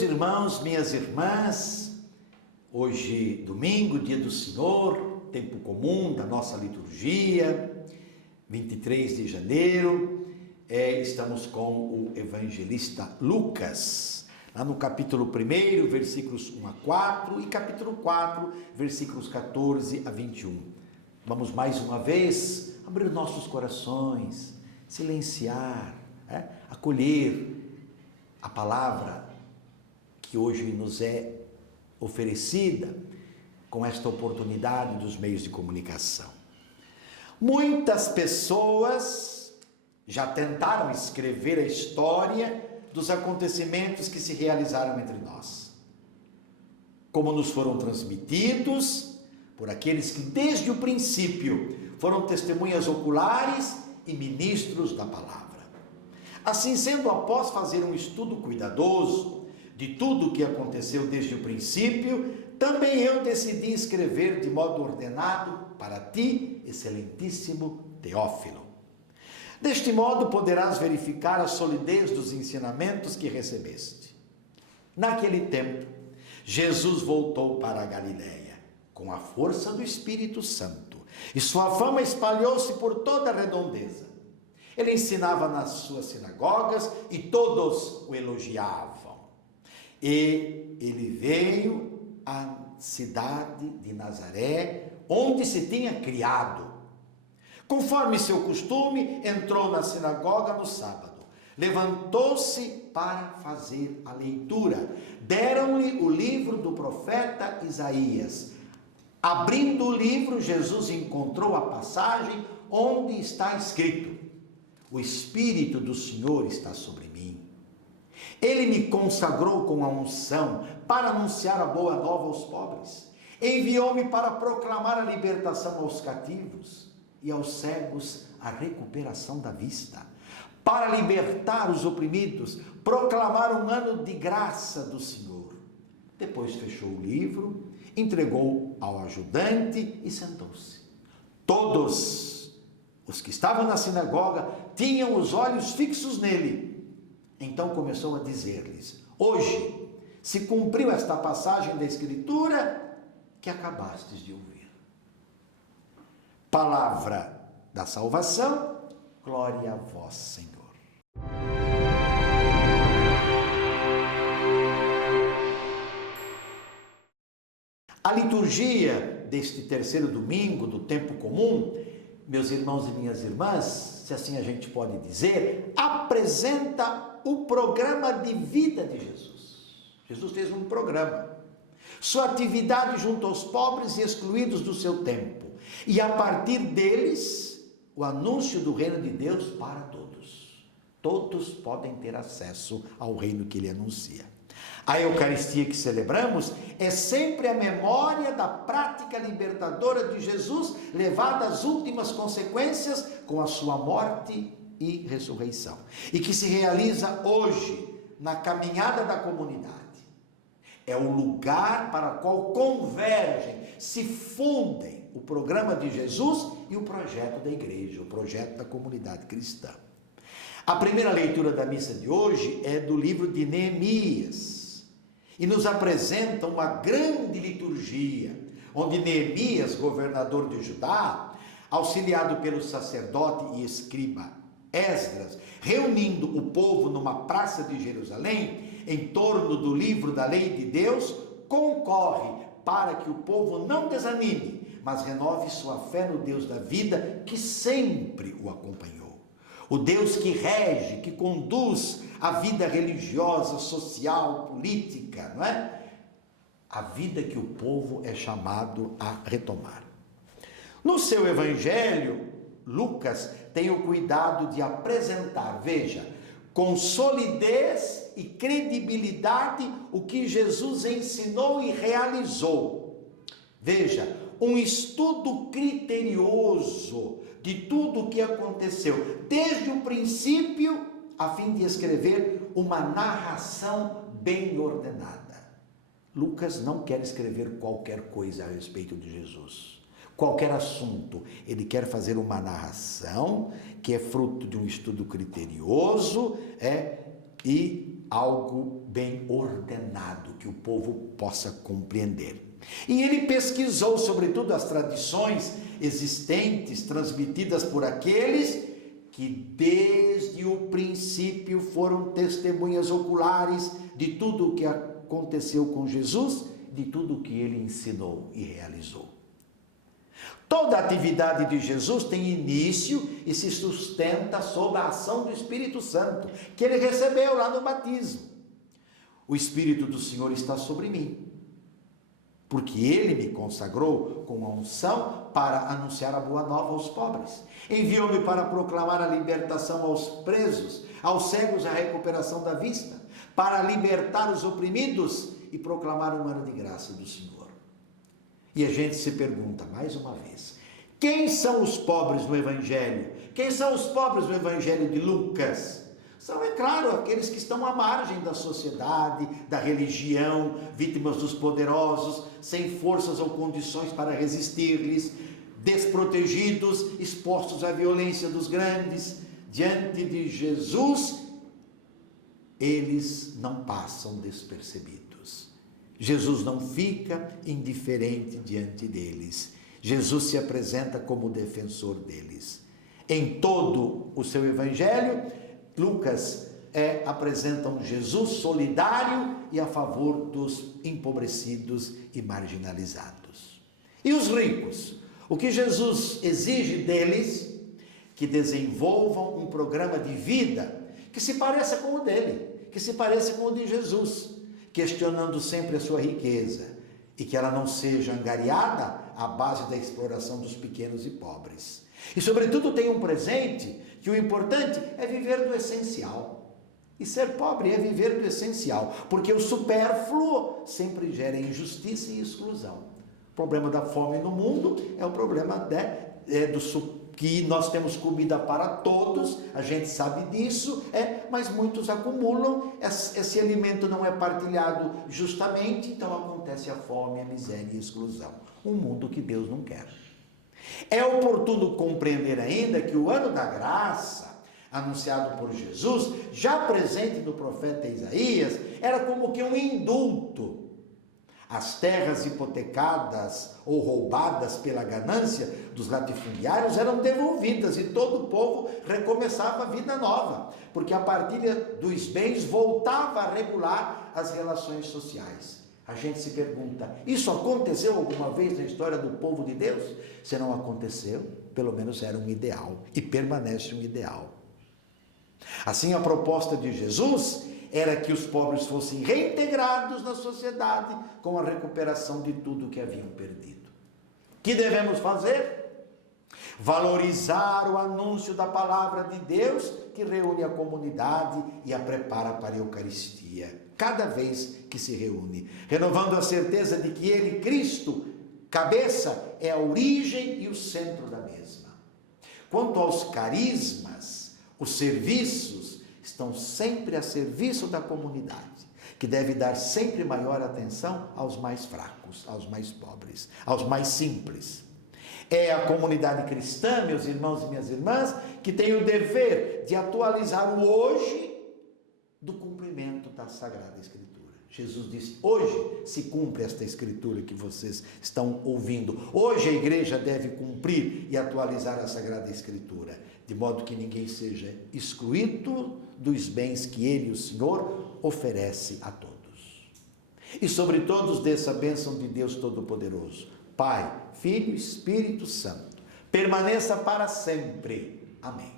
Meus irmãos, minhas irmãs, hoje domingo, dia do Senhor, tempo comum da nossa liturgia, 23 de janeiro, estamos com o evangelista Lucas, lá no capítulo 1, versículos 1 a 4 e capítulo 4, versículos 14 a 21. Vamos mais uma vez abrir nossos corações, silenciar, acolher a palavra que hoje nos é oferecida com esta oportunidade dos meios de comunicação. Muitas pessoas já tentaram escrever a história dos acontecimentos que se realizaram entre nós, como nos foram transmitidos por aqueles que desde o princípio foram testemunhas oculares e ministros da palavra. Assim sendo, após fazer um estudo cuidadoso de tudo o que aconteceu desde o princípio, também eu decidi escrever de modo ordenado para ti, excelentíssimo Teófilo. Deste modo poderás verificar a solidez dos ensinamentos que recebeste. Naquele tempo, Jesus voltou para a Galiléia, com a força do Espírito Santo, e sua fama espalhou-se por toda a redondeza. Ele ensinava nas suas sinagogas e todos o elogiavam. E ele veio à cidade de Nazaré, onde se tinha criado. Conforme seu costume, entrou na sinagoga no sábado. Levantou-se para fazer a leitura. Deram-lhe o livro do profeta Isaías. Abrindo o livro, Jesus encontrou a passagem onde está escrito: o Espírito do Senhor está sobre mim. Ele me consagrou com a unção para anunciar a boa nova aos pobres. Enviou-me para proclamar a libertação aos cativos e aos cegos a recuperação da vista, para libertar os oprimidos, proclamar um ano de graça do Senhor. Depois fechou o livro, entregou ao ajudante e sentou-se. Todos os que estavam na sinagoga tinham os olhos fixos nele. Então começou a dizer-lhes: hoje se cumpriu esta passagem da Escritura que acabastes de ouvir. Palavra da salvação, glória a vós, Senhor. A liturgia deste terceiro domingo do tempo comum, meus irmãos e minhas irmãs, se assim a gente pode dizer, apresenta o programa de vida de Jesus. Jesus fez um programa. Sua atividade junto aos pobres e excluídos do seu tempo. E a partir deles, o anúncio do reino de Deus para todos. Todos podem ter acesso ao reino que ele anuncia. A Eucaristia que celebramos é sempre a memória da prática libertadora de Jesus, levada às últimas consequências com a sua morte e ressurreição, e que se realiza hoje na caminhada da comunidade. É o lugar para o qual convergem, se fundem o programa de Jesus e o projeto da igreja, o projeto da comunidade cristã. A primeira leitura da missa de hoje é do livro de Neemias e nos apresenta uma grande liturgia, onde Neemias, governador de Judá, auxiliado pelo sacerdote e escriba Esdras, reunindo o povo numa praça de Jerusalém, em torno do livro da lei de Deus, concorre para que o povo não desanime, mas renove sua fé no Deus da vida que sempre o acompanhou. O Deus que rege, que conduz a vida religiosa, social, política, não é? A vida que o povo é chamado a retomar. No seu evangelho, Lucas tem o cuidado de apresentar, veja, com solidez e credibilidade o que Jesus ensinou e realizou. Veja, um estudo criterioso de tudo o que aconteceu, desde o princípio, a fim de escrever uma narração bem ordenada. Lucas não quer escrever qualquer coisa a respeito de Jesus, qualquer assunto. Ele quer fazer uma narração que é fruto de um estudo criterioso, e algo bem ordenado, que o povo possa compreender. E ele pesquisou, sobretudo, as tradições existentes, transmitidas por aqueles que desde o princípio foram testemunhas oculares de tudo o que aconteceu com Jesus, de tudo o que ele ensinou e realizou. Toda a atividade de Jesus tem início e se sustenta sob a ação do Espírito Santo, que ele recebeu lá no batismo. O Espírito do Senhor está sobre mim, porque ele me consagrou com a unção para anunciar a boa nova aos pobres. Enviou-me para proclamar a libertação aos presos, aos cegos a recuperação da vista, para libertar os oprimidos e proclamar um ano de graça do Senhor. E a gente se pergunta mais uma vez, quem são os pobres no Evangelho? Quem são os pobres no Evangelho de Lucas? São, é claro, aqueles que estão à margem da sociedade, da religião, vítimas dos poderosos, sem forças ou condições para resistir-lhes, desprotegidos, expostos à violência dos grandes. Diante de Jesus, eles não passam despercebidos. Jesus não fica indiferente diante deles. Jesus se apresenta como defensor deles. Em todo o seu evangelho, Lucas apresenta um Jesus solidário e a favor dos empobrecidos e marginalizados. E os ricos? O que Jesus exige deles? Que desenvolvam um programa de vida que se pareça com o dele, que se pareça com o de Jesus, questionando sempre a sua riqueza e que ela não seja angariada à base da exploração dos pequenos e pobres. E sobretudo tem um presente que o importante é viver do essencial. E ser pobre é viver do essencial, porque o supérfluo sempre gera injustiça e exclusão. O problema da fome no mundo é o problema que nós temos comida para todos, a gente sabe disso, mas muitos acumulam, esse alimento não é partilhado justamente, então acontece a fome, a miséria e a exclusão. Um mundo que Deus não quer. É oportuno compreender ainda que o ano da graça, anunciado por Jesus, já presente no profeta Isaías, era como que um indulto. As terras hipotecadas ou roubadas pela ganância dos latifundiários eram devolvidas e todo o povo recomeçava a vida nova, porque a partilha dos bens voltava a regular as relações sociais. A gente se pergunta, isso aconteceu alguma vez na história do povo de Deus? Se não aconteceu, pelo menos era um ideal e permanece um ideal. Assim, a proposta de Jesus era que os pobres fossem reintegrados na sociedade com a recuperação de tudo que haviam perdido. O que devemos fazer? Valorizar o anúncio da palavra de Deus que reúne a comunidade e a prepara para a Eucaristia, cada vez que se reúne, renovando a certeza de que Ele, Cristo, cabeça, é a origem e o centro da mesma. Quanto aos carismas, os serviços estão sempre a serviço da comunidade, que deve dar sempre maior atenção aos mais fracos, aos mais pobres, aos mais simples. É a comunidade cristã, meus irmãos e minhas irmãs, que tem o dever de atualizar o hoje do cumprimento da Sagrada Escritura. Jesus disse, hoje se cumpre esta Escritura que vocês estão ouvindo. Hoje a igreja deve cumprir e atualizar a Sagrada Escritura, de modo que ninguém seja excluído dos bens que Ele, o Senhor, oferece a todos. E sobre todos desça a bênção de Deus Todo-Poderoso, Pai, Filho e Espírito Santo, permaneça para sempre. Amém.